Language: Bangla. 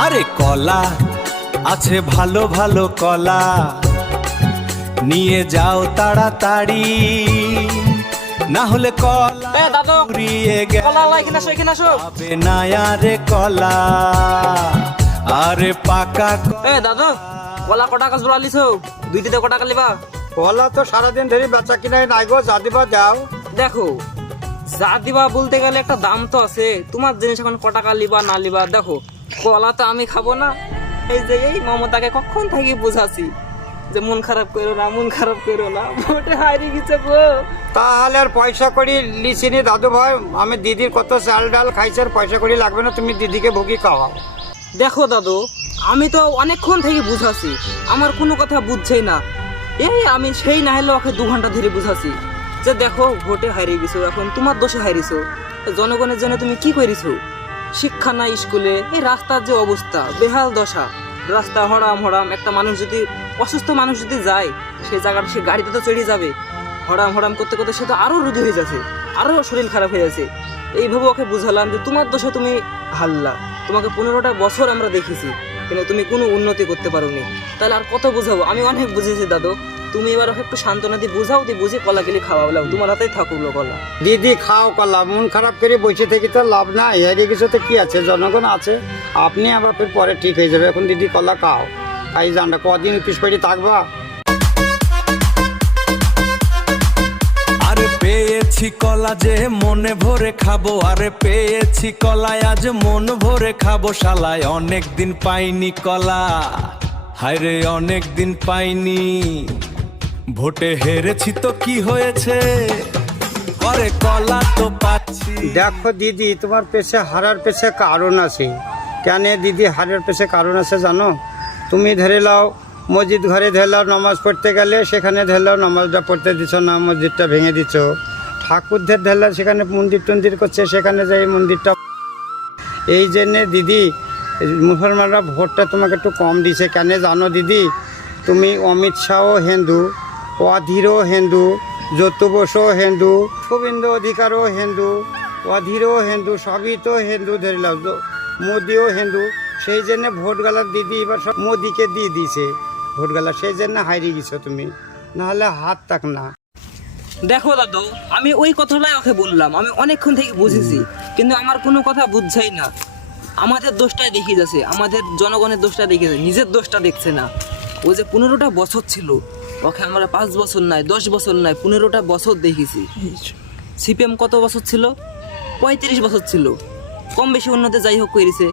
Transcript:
আরে কলা আছে ভালো ভালো কলা, নিয়ে যাও তাড়াতাড়ি, না হলে কলা দাদু পুড়িয়ে কলা লাই কিনা সই কিনা সব। যাবে না আরে কলা, আরে পাকা দাদু কলা কটা কাজ বলা লিছো, দুইটিতে কটা কাজ লিবা? কলা তো সারাদিন ধরে বেচা কিনাই নাই গো, যা দিবা দাও। দেখো যা দিবা বলতে গেলে একটা দাম তো আছে, তোমার জিনিস এখন কটা কাজ লিবা না লিবা। দেখো কলা তো আমি খাবো না, এই যে এই মমতাকে কখন থেকে বুঝাছি যে মন খারাপ করো না, মন খারাপ করো না, ভোটে হারিয়ে গেছে গো। তাহলে আর পয়সা করি লিচিনি দাদু ভাই, আমি দিদির কত চাল ডাল খাইছে, আর পয়সা করি লাগবে না, তুমি দিদিকে ভুগি খাওয়াও। দেখো দাদু আমি তো অনেকক্ষণ থেকে বুঝাছি, আমার কোনো কথা বুঝছেই না। এই আমি সেই না হলে ওকে 2 ঘন্টা ধরে বুঝাছি যে দেখো ভোটে হারিয়ে গেছো, এখন তোমার দোষে হারিয়েছো, জনগণের জন্য তুমি কি করেছো? শিক্ষা নাই স্কুলে, এই রাস্তার যে অবস্থা বেহাল দশা, রাস্তা হরাম হরাম, একটা মানুষ যদি অসুস্থ মানুষ যদি যায় সেই জায়গাটা সে গাড়িতে তো চড়ে যাবে, হরাম হরাম করতে করতে সে তো আরো রোগী হয়ে যাচ্ছে, আরো শরীর খারাপ হয়ে যাচ্ছে। এইভাবে ওকে বুঝালাম যে তোমার দোষে তুমি হারলা, তোমাকে 15টা বছর আমরা দেখেছি কিন্তু তুমি কোনো উন্নতি করতে পারোনি, তাহলে আর কত বুঝাবো? আমি অনেক বুঝেছি দাদু, তুমি এবার ওকে একটু সান্ত্বনা দিয়ে বুঝাও, দিয়ে বুঝে কলা গেলে খাওয়া বলাও, তোমার হাতেই থাকুক কলা। দিদি খাও কলা, মন খারাপ করে বসে থেকে তো লাভ নাই, হারিয়ে গেছে তো কি আছে, জনগণ আছে, আপনি আবার ফের পরে ঠিক হয়ে যাবে। এখন দিদি কলা খাও, খাই জানটা কদিন পিস পেড়ি থাকবা। আরে পেয়েছি কলা যে মনে ভরে খাবো, আরে পেয়েছি কলায় আজ মন ভরে খাবো, শালায় অনেক দিন পাইনি কলা, হায়রে অনেক দিন পাইনি, ভোটে হেরেছি তো কি হয়েছে, আরে কলা তো পাচ্ছি। দেখো দিদি, তোমার পেছে হারার পেছে কারণ আছে। কেন দিদি হারার পেছে কারণ আছে জানো? তুমি ধরে লাও মসজিদ ঘরে ধরে লাও নামাজ পড়তে গেলে, সেখানে ধরে লাও নামাজটা পড়তে দিচ্ছ না, মসজিদটা ভেঙে দিচ্ছ। ঠাকুরদের ধরে লাও সেখানে মন্দির টন্দির করছে, সেখানে যাই মন্দিরটা। এই জন্যে দিদি মুসলমানরা ভোটটা তোমাকে একটু কম দিছে। কেন জানো দিদি? তুমি অমিত শাহ হিন্দু, অধীরও হিন্দু, জ্যোতি বসুও হিন্দু, শুভেন্দু অধিকারও হিন্দু, অধীরও হিন্দু, সবই তো হিন্দু ধরে লাও, মোদিও হিন্দু। সেই জন্য ভোটগালা দিদি এবার সব মোদিকে দিয়ে দিছে ভোটগালা, সেই জন্য হারিয়ে গেছো তুমি, নাহলে হাত তাক না। দেখো দাদু আমি ওই কথাটাই ওকে বললাম, আমি অনেকক্ষণ থেকে বুঝেছি কিন্তু আমার কোনো কথা বুঝছেই না। আমাদের দোষটাই দেখিয়ে যাচ্ছে, আমাদের জনগণের দোষটা দেখেছে, নিজের দোষটা দেখছে না। ও যে 15টা বছর ছিল, ওকে আমরা 5 বছর নয় 10 বছর নয় 15টা বছর দেখেছি। সিপিএম কত বছর ছিল? 35 বছর ছিল, কম বেশি উন্নতি যাই হোক করেছে।